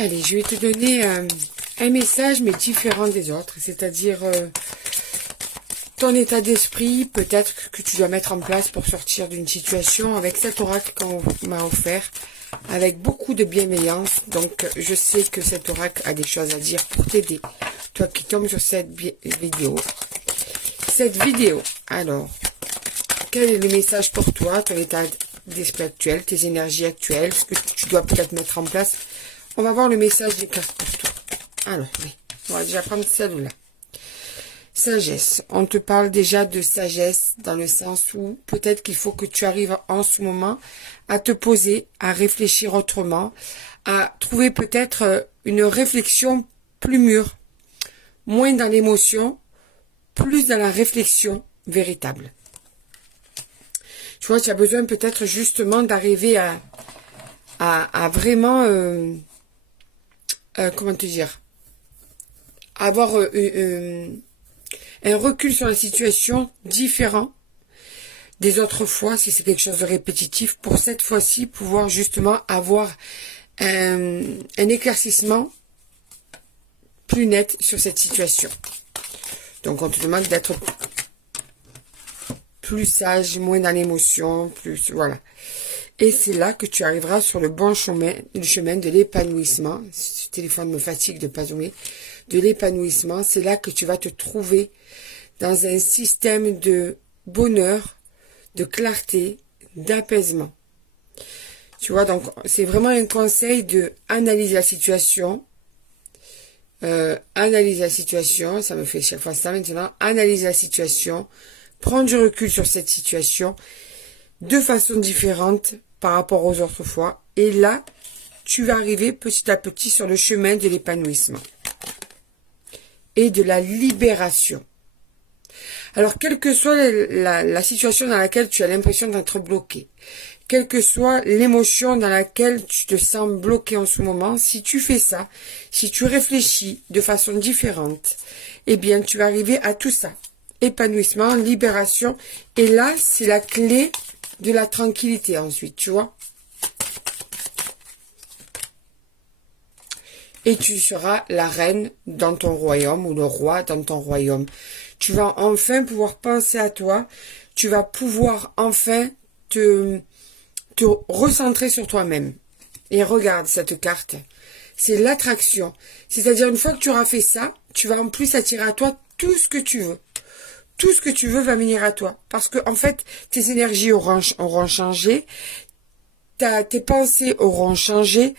Allez, je vais te donner un message, mais différent des autres. C'est-à-dire ton état d'esprit, peut-être que tu dois mettre en place pour sortir d'une situation avec cet oracle qu'on m'a offert, avec beaucoup de bienveillance. Donc, je sais que cet oracle a des choses à dire pour t'aider. Toi qui tombes sur cette vidéo. Alors, quel est le message pour toi, ton état d'esprit actuel, tes énergies actuelles, ce que tu dois peut-être mettre en place? On va voir le message des cartes pour toi. Alors, oui, on va déjà prendre celle-là. Sagesse. On te parle déjà de sagesse dans le sens où peut-être qu'il faut que tu arrives en ce moment à te poser, à réfléchir autrement, à trouver peut-être une réflexion plus mûre, moins dans l'émotion, plus dans la réflexion véritable. Tu vois, tu as besoin peut-être justement d'arriver à vraiment, comment te dire, avoir un recul sur la situation différent des autres fois, si c'est quelque chose de répétitif, pour cette fois-ci pouvoir justement avoir un éclaircissement plus net sur cette situation. Donc on te demande d'être plus sage, moins dans l'émotion, plus, voilà. Et c'est là que tu arriveras sur le bon chemin, le chemin de l'épanouissement. Ce téléphone me fatigue de pas zoomer. De l'épanouissement, c'est là que tu vas te trouver dans un système de bonheur, de clarté, d'apaisement. Tu vois, donc c'est vraiment un conseil de analyser la situation. Analyse la situation, ça me fait chaque fois ça maintenant. Analyse la situation, prendre du recul sur cette situation de façon différente par rapport aux autres fois. Et là, tu vas arriver petit à petit sur le chemin de l'épanouissement et de la libération. Alors, quelle que soit la situation dans laquelle tu as l'impression d'être bloqué, quelle que soit l'émotion dans laquelle tu te sens bloqué en ce moment, si tu fais ça, si tu réfléchis de façon différente, eh bien, tu vas arriver à tout ça. Épanouissement, libération. Et là, c'est la clé de la tranquillité ensuite, tu vois. Et tu seras la reine dans ton royaume ou le roi dans ton royaume. Tu vas enfin pouvoir penser à toi. Tu vas pouvoir enfin te recentrer sur toi-même. Et regarde cette carte. C'est l'attraction. C'est-à-dire une fois que tu auras fait ça, tu vas en plus attirer à toi tout ce que tu veux. Tout ce que tu veux va venir à toi. Parce que en fait, tes énergies auront changé. Tes pensées auront changé.